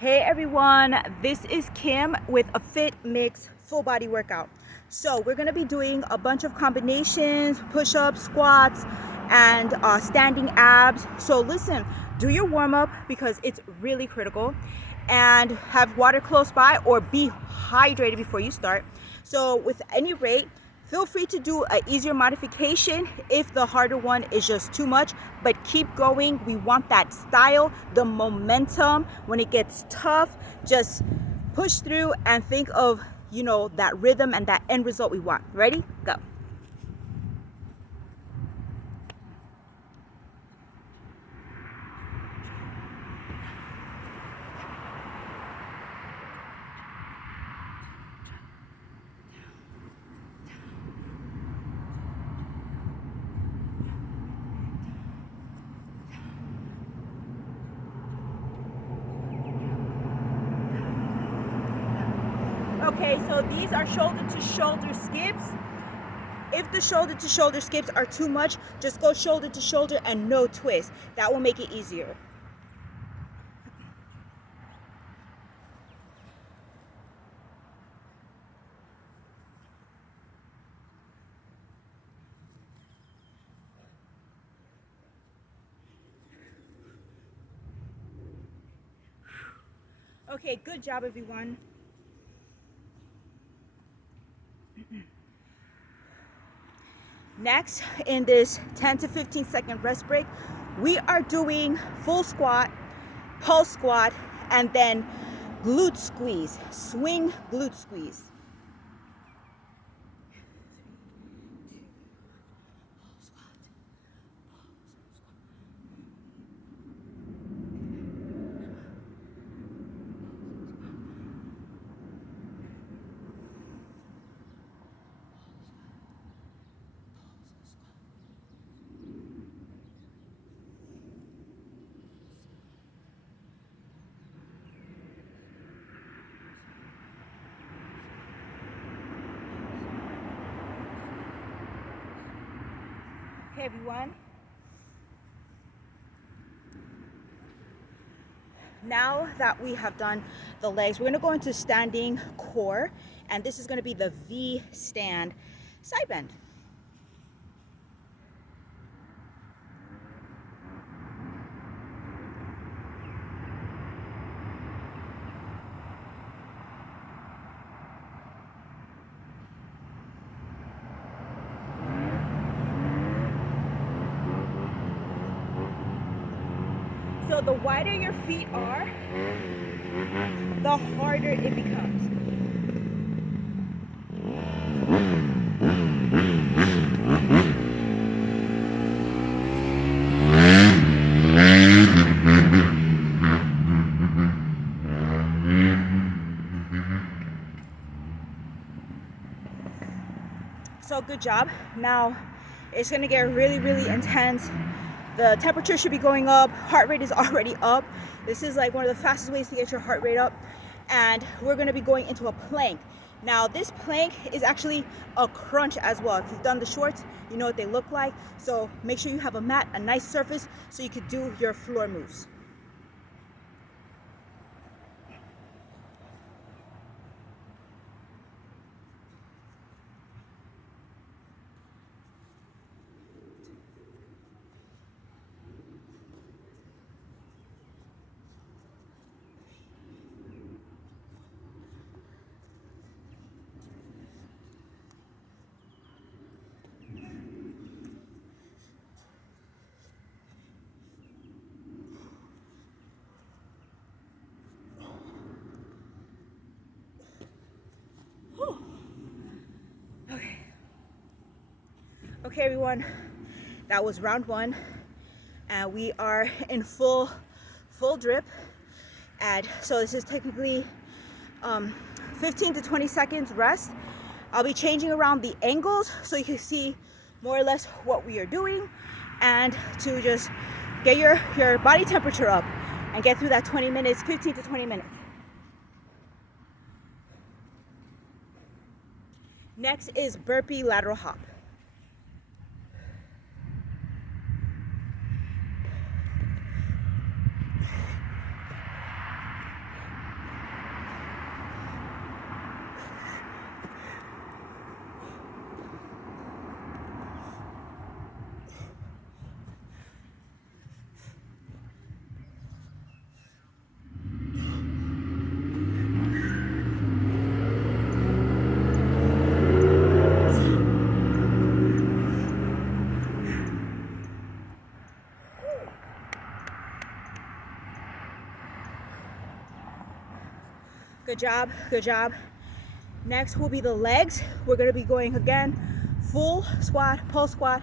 Hey everyone, this is Kim with a Fitmix full body workout. So we're gonna be doing a bunch of combinations, push-ups, squats, and standing abs. So listen, do your warm-up because it's really critical, and have water close by or be hydrated before you start. So with any rate, feel free to do an easier modification if the harder one is just too much, but keep going. We want that style, the momentum. When it gets tough, just push through and think of, that rhythm and that end result we want. Ready? Go. Okay, so these are shoulder to shoulder skips. If the shoulder to shoulder skips are too much, just go shoulder to shoulder and no twist. That will make it easier. Okay, good job everyone. Next, in this 10 to 15 second rest break, we are doing full squat, pulse squat, and then glute squeeze, swing glute squeeze. Okay, everyone. Now that we have done the legs, we're going to go into standing core, and this is going to be the V stand side bend. So the wider your feet are, the harder it becomes. So good job. Now it's gonna get really, really intense. The temperature should be going up. Heart rate is already up. This is like one of the fastest ways to get your heart rate up. And we're gonna be going into a plank. Now this plank is actually a crunch as well. If you've done the shorts, you know what they look like. So make sure you have a mat, a nice surface, so you could do your floor moves. Okay everyone, that was round one, and we are in full drip. And so this is technically 15 to 20 seconds rest. I'll be changing around the angles so you can see more or less what we are doing, and to just get your body temperature up and get through that 20 minutes, 15 to 20 minutes. Next is burpee lateral hop. Good job, good job. Next will be the legs. We're gonna be going again, full squat, pulse squat,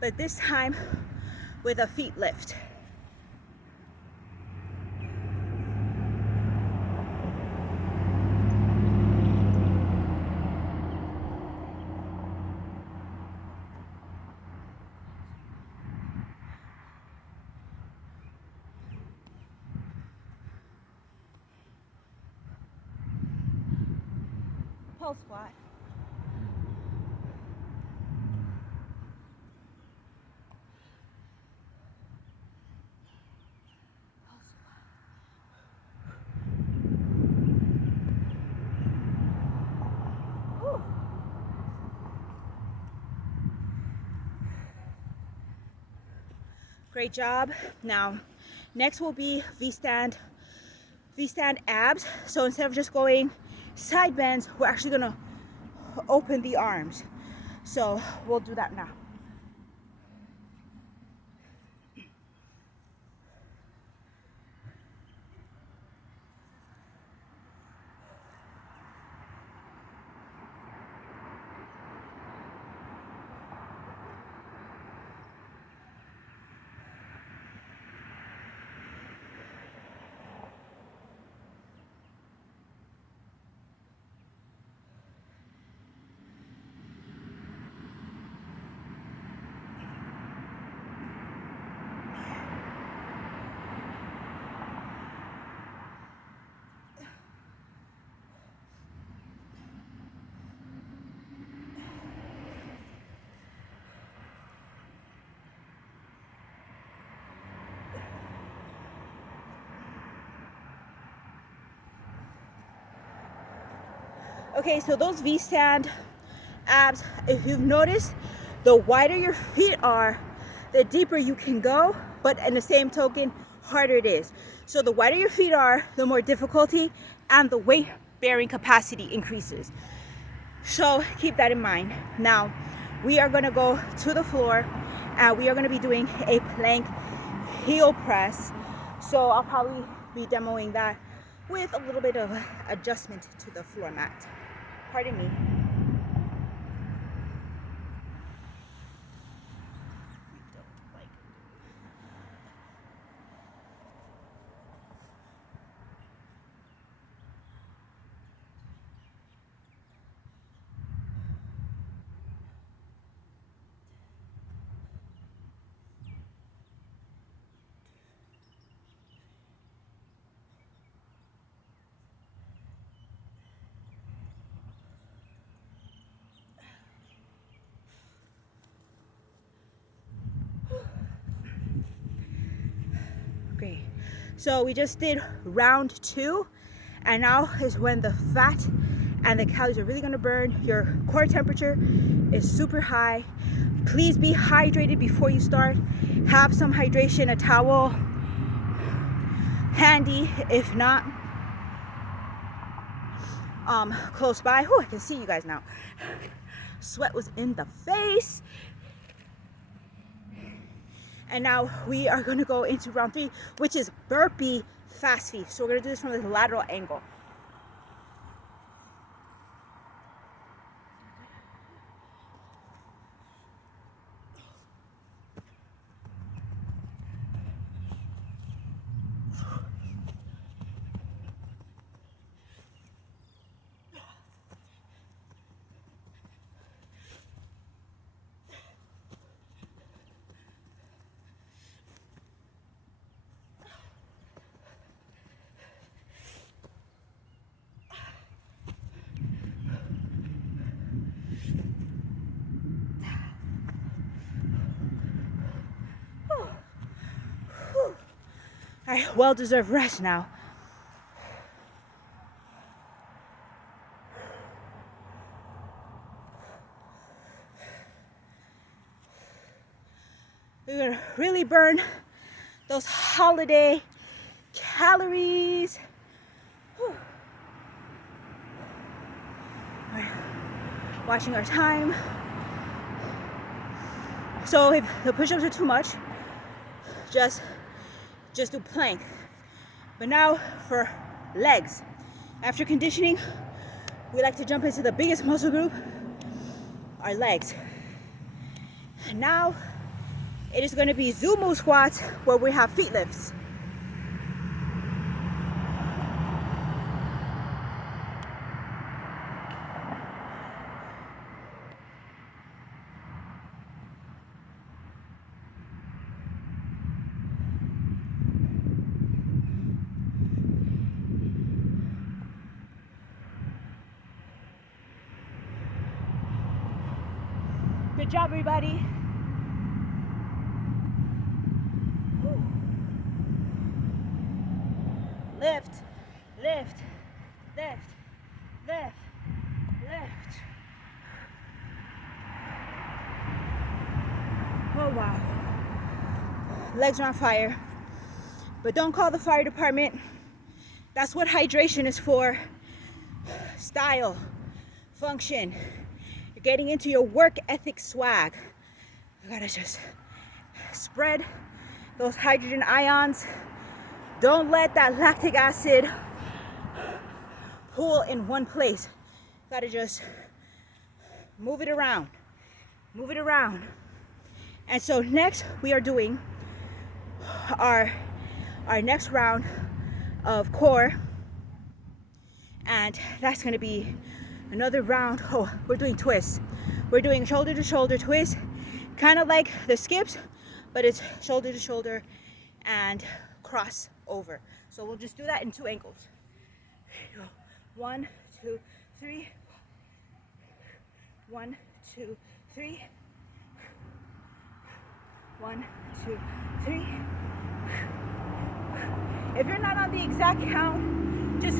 but this time with a feet lift. Pulse squat. Great job. Now, next will be V-stand abs. So instead of just going side bends, we're actually gonna open the arms. So we'll do that now. Okay, so those V-stand abs, if you've noticed, the wider your feet are, the deeper you can go, but in the same token, harder it is. So the wider your feet are, the more difficulty and the weight bearing capacity increases. So keep that in mind. Now, we are gonna go to the floor and we are gonna be doing a plank heel press. So I'll probably be demoing that with a little bit of adjustment to the floor mat. Pardon me. Great. So we just did round 2, and now is when the fat and the calories are really gonna burn. Your core temperature is super high. Please be hydrated before you start. Have some hydration, a towel handy, if not close by. Whew, I can see you guys now. Sweat was in the face. And now we are gonna go into round 3, which is burpee fast feet. So we're gonna do this from the lateral angle. All right, well-deserved rest now. We're gonna really burn those holiday calories. Whew. All right, watching our time. So if the push-ups are too much, just do plank. But now for legs, After conditioning, we like to jump into the biggest muscle group, our legs. Now, it is going to be Zumu squats where we have feet lifts. Good job, everybody. Woo. Lift, lift, lift, lift, lift. Oh, wow. Legs are on fire. But don't call the fire department. That's what hydration is for. Style, function. You're getting into your work ethic swag. You gotta just spread those hydrogen ions. Don't let that lactic acid pool in one place. You gotta just move it around. Move it around. And so next we are doing our next round of core. And that's gonna be another round. Oh, we're doing twists. We're doing shoulder to shoulder twist, kind of like the skips, but it's shoulder to shoulder and cross over. So we'll just do that in 2 angles. 1, 2, 3. 1, 2, 3. 1, 2, 3. If you're not on the exact count, just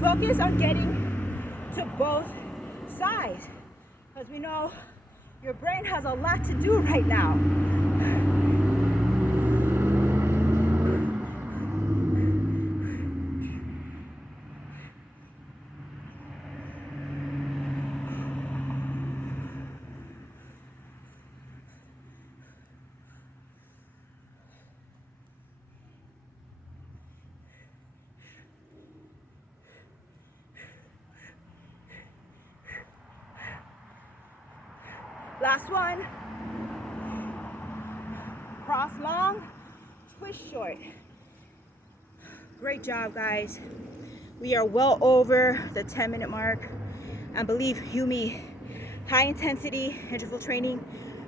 focus on getting to both sides, because we know your brain has a lot to do right now. Last one. Cross long, twist short. Great job, guys. We are well over the 10-minute mark. And believe you me, high intensity interval training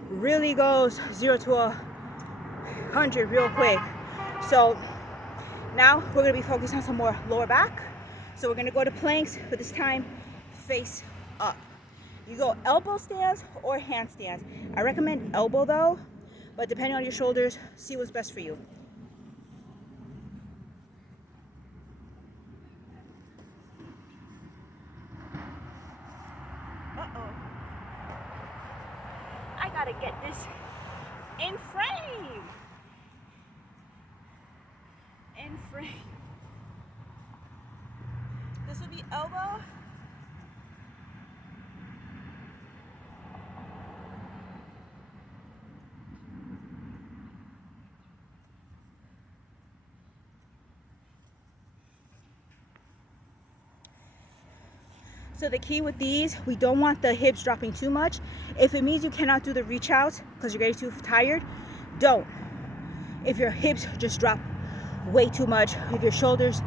really goes 0 to 100 real quick. So now we're gonna be focused on some more lower back. So we're gonna go to planks, but this time face up. You go elbow stands or handstands. I recommend elbow though, but depending on your shoulders, see what's best for you. Uh-oh. I gotta get this in frame. In frame. This will be elbow. So the key with these, we don't want the hips dropping too much. If it means you cannot do the reach out because you're getting too tired, don't. If your hips just drop way too much, if your shoulders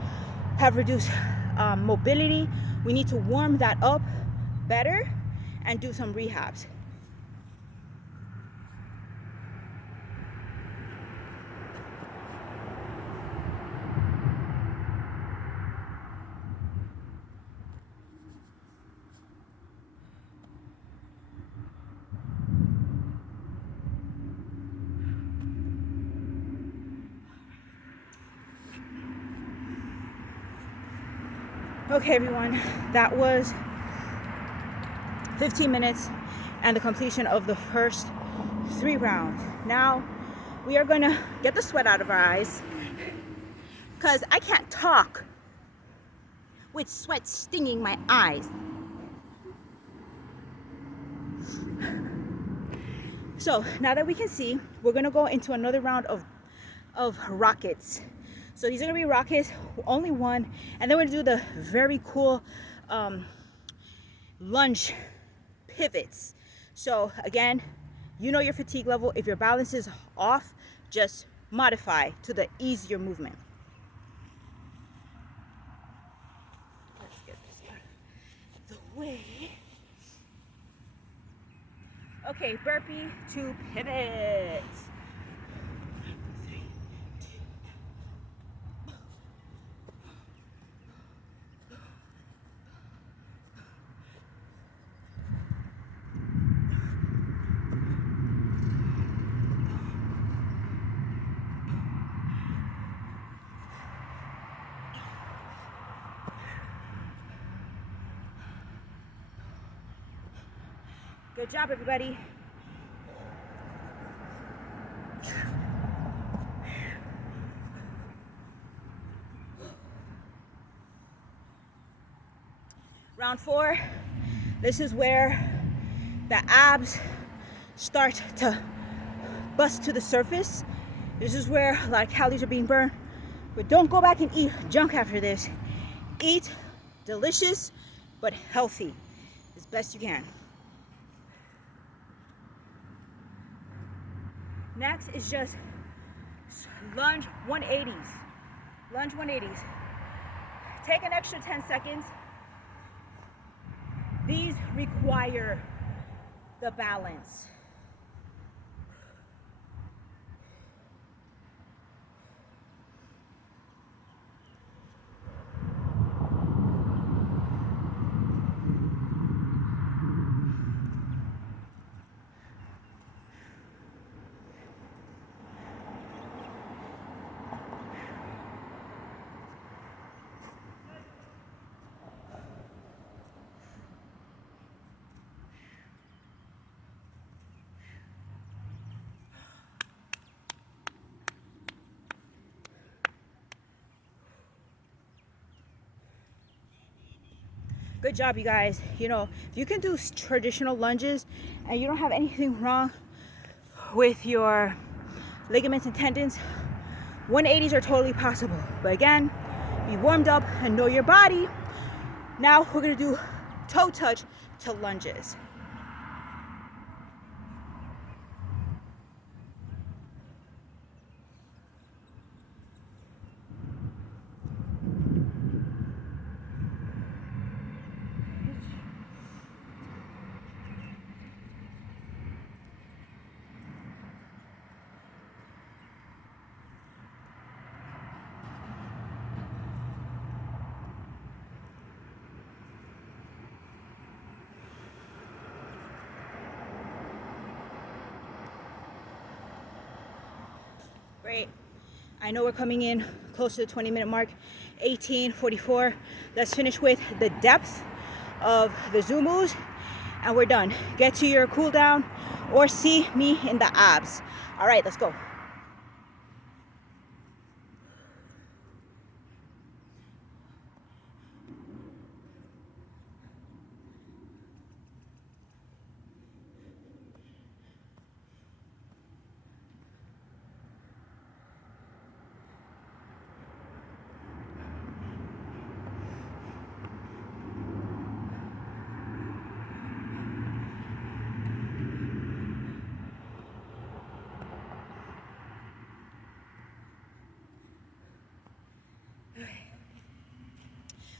have reduced mobility, we need to warm that up better and do some rehabs. Okay, everyone, that was 15 minutes and the completion of the first 3 rounds. Now we are gonna get the sweat out of our eyes because I can't talk with sweat stinging my eyes. So now that we can see, we're gonna go into another round of rockets. So these are gonna be rockets, only one. And then we're gonna do the very cool lunge pivots. So again, you know your fatigue level. If your balance is off, just modify to the easier movement. Let's get this out of the way. Okay, burpee to pivot. Good job, everybody. Round 4. This is where the abs start to bust to the surface. This is where a lot of calories are being burned. But don't go back and eat junk after this. Eat delicious but healthy as best you can. Next is just lunge 180s. Lunge 180s. Take an extra 10 seconds. These require the balance. Good job, you guys. You know, if you can do traditional lunges and you don't have anything wrong with your ligaments and tendons, 180s are totally possible. But again, be warmed up and know your body. Now we're gonna do toe touch to lunges. Great. I know we're coming in close to the 20-minute mark, 18:44. Let's finish with the depth of the Zumus and we're done. Get to your cool down or see me in the abs. All right, let's go.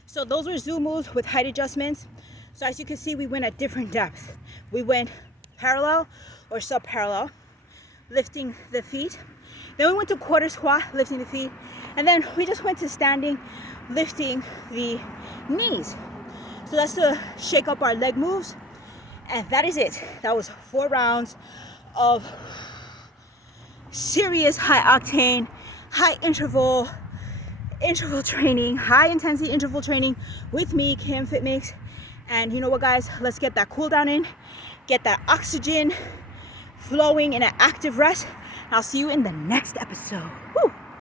So those were Zumus with height adjustments. So as you can see, we went at different depths. We went parallel or sub-parallel, lifting the feet. Then we went to quarter squat, lifting the feet. And then we just went to standing, lifting the knees. So that's to shake up our leg moves. And that is it. That was 4 rounds of serious high octane, high interval training, high intensity interval training with me, Kim Fitmix. And you know what, guys, let's get that cool down in, get that oxygen flowing in an active rest. I'll see you in the next episode.